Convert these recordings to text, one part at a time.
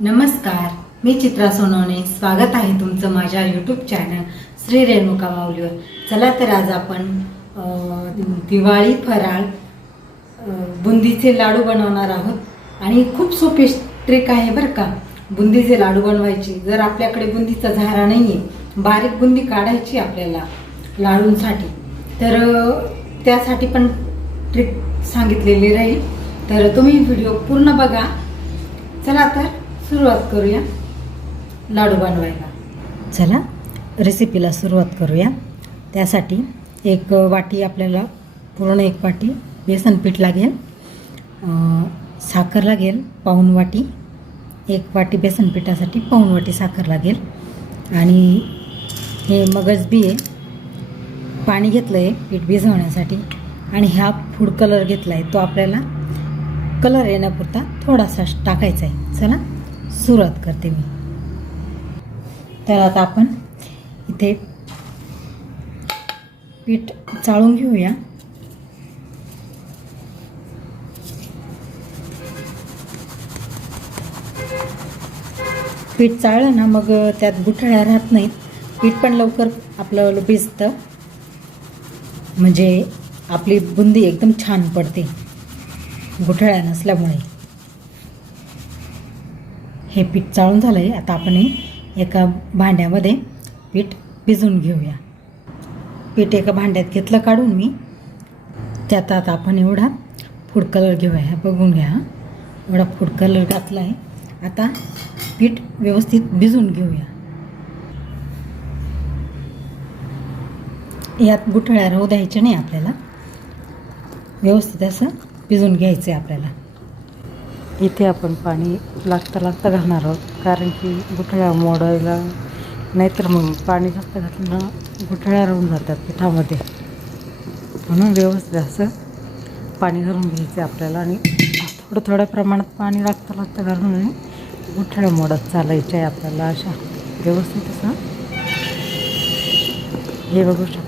नमस्कार मी चित्रा सोनवणे. स्वागत आहे तुमचं माझ्या यूट्यूब चॅनल श्री रेणुका माऊलीवर. चला तर आज आपण दिवाळी फराळ बुंदीचे लाडू बनवणार आहोत. आणि खूप सोपी ट्रिक आहे बरं का. बुंदीचे लाडू बनवायची. जर आपल्याकडे बुंदीचा झारा नाही आहे बारीक बुंदी काढायची आपल्याला लाडूंसाठी. तर त्यासाठी पण ट्रिक सांगितलेली राहील. तर तुम्ही व्हिडिओ पूर्ण बघा. चला तर सुरुवात करूया. लाडू बनवायला. चला रेसिपीला सुरुवात करूया. त्यासाठी एक वाटी आपल्याला पूर्ण एक वाटी बेसन पीठ लागेल. साखर लागेल पाऊण वाटी. एक वाटी बेसन पिठासाठी पाऊण वाटी साखर लागेल. आणि हे मगज बी आहे पाणी घेतलं आहे पीठ भिजवण्यासाठी. आणि हा फूड कलर घेतला आहे तो आपल्याला कलर येण्यापुरता थोडासा टाकायचा आहे. चला. सुरुवात करते मी. तर आता आपण इथे पीठ चाळून घेऊया. पीठ चाळलं ना मग त्यात गुठळ्या राहत नाहीत. पीठ पण लवकर आपलं भिजतं. म्हणजे आपली बुंदी एकदम छान पडते. गुठळ्या नसल्यामुळे. हे पीठ चाळून झालं आहे आता आपण हे एका भांड्यामध्ये पीठ भिजवून घेऊया. पीठ एका भांड्यात घेतलं काढून मी. त्यात आता आपण एवढा फूड कलर घेऊया. हे बघून घ्या. एवढा फूड कलर घातला आहे आता पीठ व्यवस्थित भिजवून घेऊया. यात गुठळ्या राहू द्यायच्या नाही आपल्याला. व्यवस्थित असं भिजून घ्यायचं आहे आपल्याला. इथे आपण पाणी लागता लागता घालणार आहोत. कारण की गुठळ्या मोडायला नाहीतर मग पाणी जास्त घातलं ना गुठळ्या राहून जातात पिठामध्ये. म्हणून व्यवस्थित असं पाणी घालून घ्यायचं आहे आपल्याला आणि थोडं थोड्या प्रमाणात पाणी लागता लागता घालून आणि गुठळ्या मोडत चालायच्या आहे आपल्याला अशा व्यवस्थित असं. हे बघू शकतो.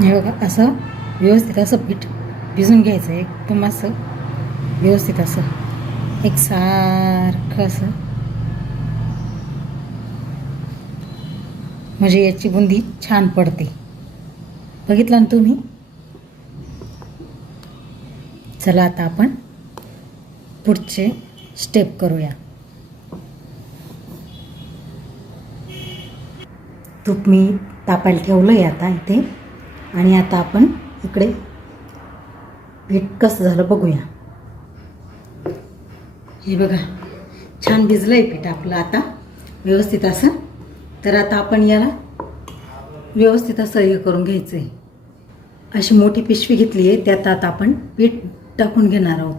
हे बघा असं व्यवस्थित असं पीठ भिजून घ्यायचं आहे एकदम असं. व्यवस्थित असं. एक सारखं असं. म्हणजे याची बुंदी छान पडते. बघितलं ना तुम्ही? चला आता आपण पुढचे स्टेप करूया. तूप मी तापायला ठेवलं आहे आता इथे. आणि आता आपण इकडे पीठ कसं झालं बघूया. हे बघा छान भिजलं आहे पीठ आपलं आता व्यवस्थित असं. तर आता आपण याला व्यवस्थित असं हे करून घ्यायचं आहे अशी मोठी पिशवी घेतली आहे त्यात आता आपण पीठ टाकून घेणार आहोत.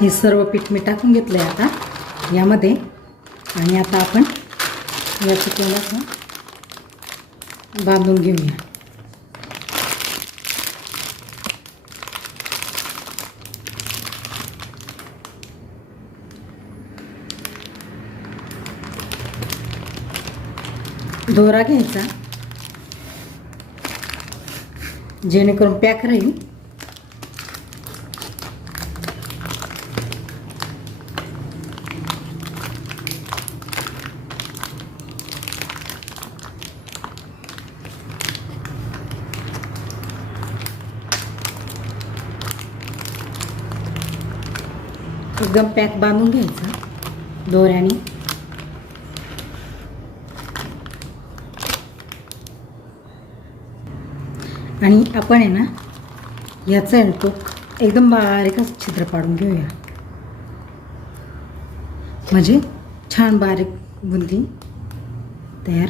हे सर्व पीठ मी टाकून घेतलं आहे आता यामध्ये. आणि आता आपण याचं थोडंसं बांधून घेऊया. दोरा घ्यायचा. जेणेकरून पॅक राहील. एकदम पॅक बांधून घ्यायचा. दोऱ्याने. आणि आपण आहे ना याचा आहे ना एकदम बारीकच छिद्र पाडून घेऊया. म्हणजे छान बारीक बुंदी तयार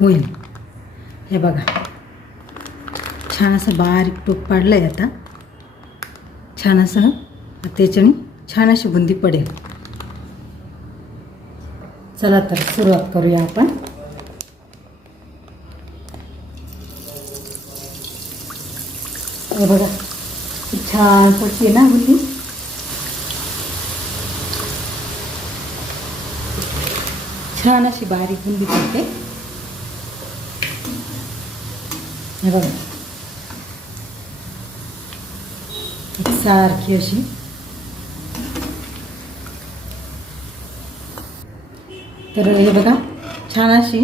होईल. हे बघा. छान असं बारीक टोप पाडलं आहे आता. छान असं त्याच्याने छान अशी बुंदी पडेल. चला तर सुरुवात करूया आपण. बघा छान पडते ना बुंदी? छान अशी बारीक बुंदी पडते. बघा. सारखी अशी. तर हे बघा छान अशी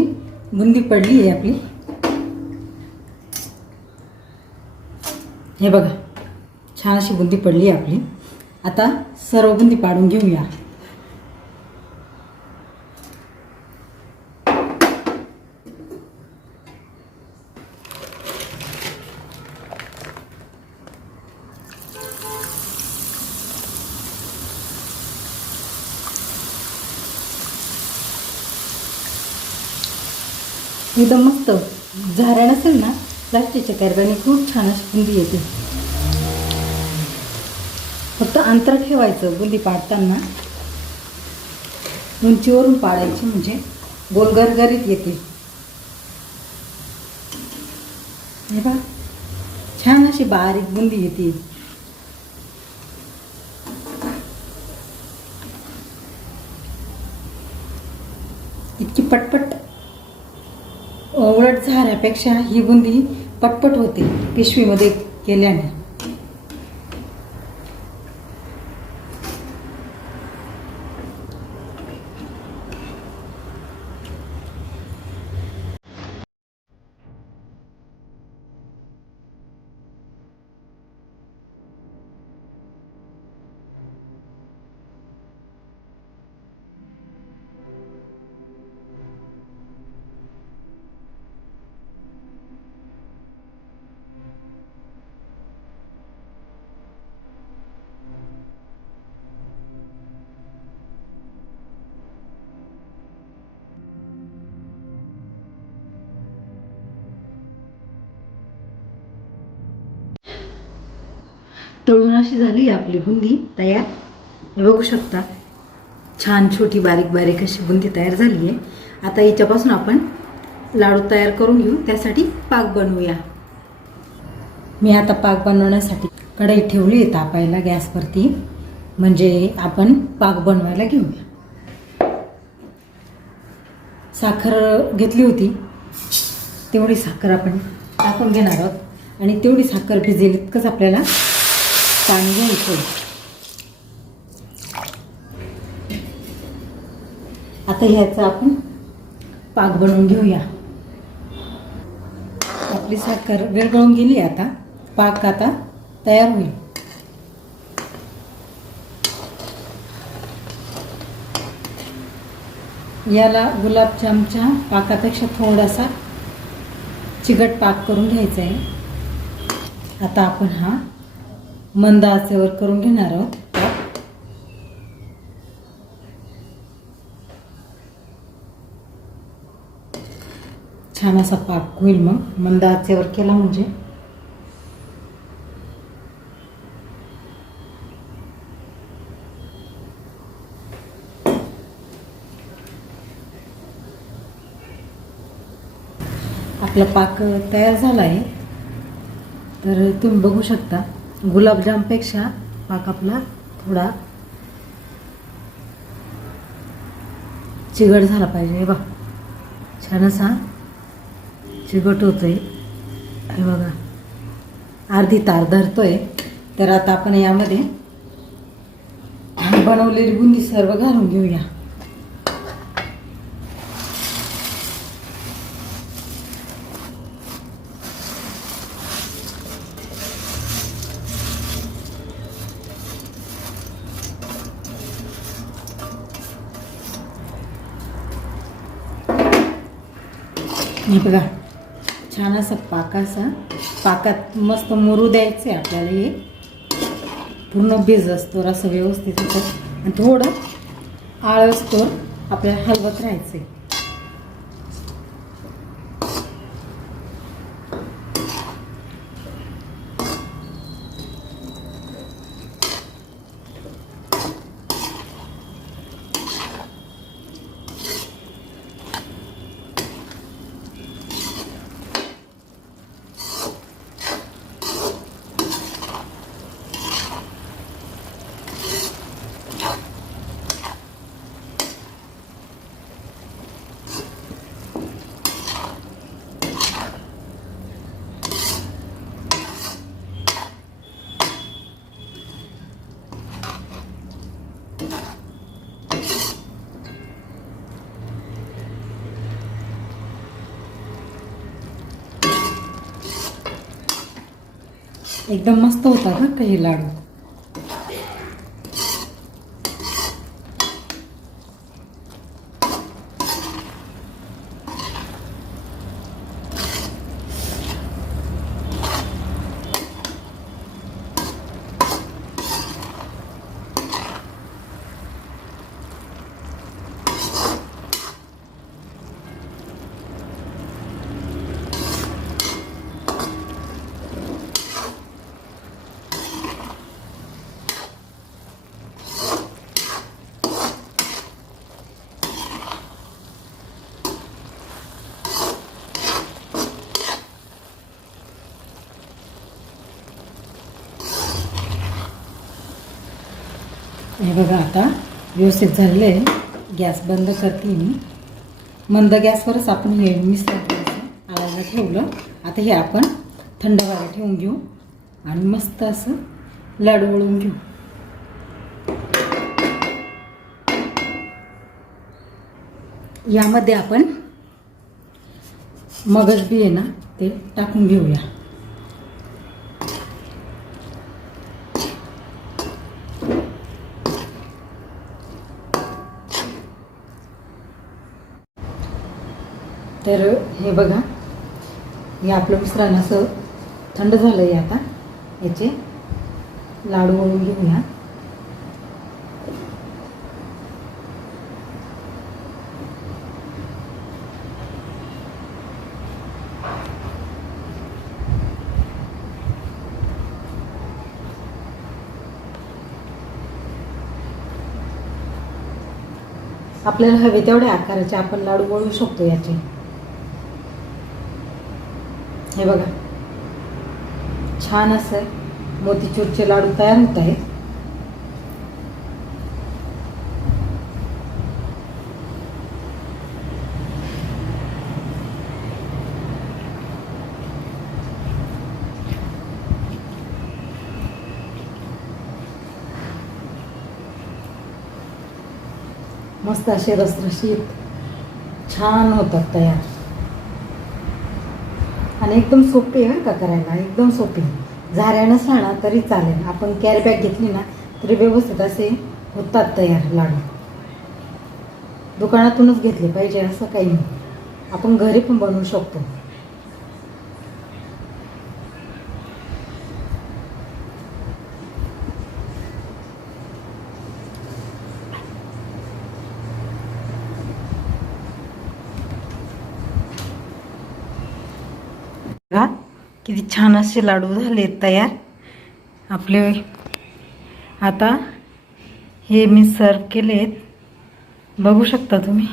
बुंदी पडली आहे आपली. हे बघा छान अशी बुंदी पडली आहे आपली. आता सर्व बुंदी पाडून घेऊया. एकदम मस्त. झाऱ्या नसेल ना प्लास्टिकच्या कॅरब्याने खूप छान अशी बुंदी येते. फक्त अंतर ठेवायचं बुंदी पाडताना. उंचीवरून पाडायची म्हणजे गोलगरगरीत येते. हे बा छान अशी बारीक बुंदी येते इतकी पटपट उलट ही बुंदी पटपट होते पिशवीमध्ये केल्याने. तळून अशी झाली आपली बुंदी तयार. हे बघू शकता छान छोटी बारीक बारीक अशी बुंदी तयार झाली आहे. आता हिच्यापासून आपण लाडू तयार करून घेऊ त्यासाठी पाक बनवूया. मी आता पाक बनवण्यासाठी कढई ठेवली आहे तापायला गॅसवरती. म्हणजे आपण पाक बनवायला घेऊया. साखर घेतली होती. तेवढी साखर आपण टाकून घेणार आहोत. आणि तेवढी साखर भिजेल इतकंच आपल्याला पाणी घ्यायचं आता ह्याचा आपण पाक बनवून घेऊया. आपली साखर विरघळून गेली आता. पाक आता तयार होईल. याला गुलाबजामच्या पाकापेक्षा थोडासा चिकट पाक करून घ्यायचा आहे. आता आपण हा मंद आचेवर करून घेणार आहोत. छान असा पाक होईल मग. मंद आचेवर केला म्हणजे. आपला पाक तयार झाला आहे. तर तुम्ही बघू शकता. गुलाबजामपेक्षा पाक आपला थोडा चिगट झाला पाहिजे. हे बघा. छान असा चिगट होतोय. हे बघा. अर्धी तार धरतोय. तर आता आपण यामध्ये बनवलेली बुंदी सर्व घालून घेऊया. हे बघा छान असा पाकाचा पाकात मस्त मुरू द्यायचं आहे आपल्याला हे. पूर्ण बीज असतो असं व्यवस्थित होतं. आणि थोडं आळ असतो आपल्याला हलवत राहायचं आहे एकदम मस्त होतात ना काही लाडू. हे बघा आता व्यवस्थित झालेलं आहे. गॅस बंद करते मी. मंद गॅसवरच आपण हे मिश्रण आळायला ठेवलं. आता हे आपण थंड व्हायला ठेवून घेऊ आणि मस्त असं लाडू वळून घेऊ. यामध्ये आपण मगज बी आहे ना ते टाकून घेऊया. तर हे बघा हे आपलं मिश्रण असं थंड झालं आहे आता. याचे लाडू वळून घेऊया. आपल्याला हवे तेवढ्या आकाराचे आपण लाडू वळू शकतो याचे. हे बघा. छान असं मोतीचूरचे लाडू तयार होत आहेत. मस्त असे रसरशीत छान होतात तयार. आणि एकदम सोपे आहे बरं का करायला? एकदम सोपी. झाऱ्या राहणार तरी चालेल. आपण कॅरी बॅग घेतली ना तरी व्यवस्थित असे होतात तयार लाडू. दुकानातूनच घेतले पाहिजे असं काही नाही. आपण घरी पण बनवू शकतो. बघा किती छान असे लाडू झाले तयार. आपले आता हे मी सर्व केलेत बघू शकता तुम्ही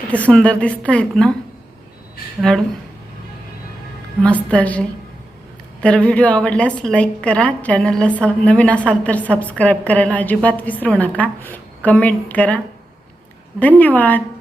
किती सुंदर दिसत आहेत ना लाडू. मस्त असे. तर व्हिडिओ आवडल्यास लाईक करा चॅनलला सब नवीन असाल तर सबस्क्राईब करायला अजिबात विसरू नका. कमेंट करा. धन्यवाद.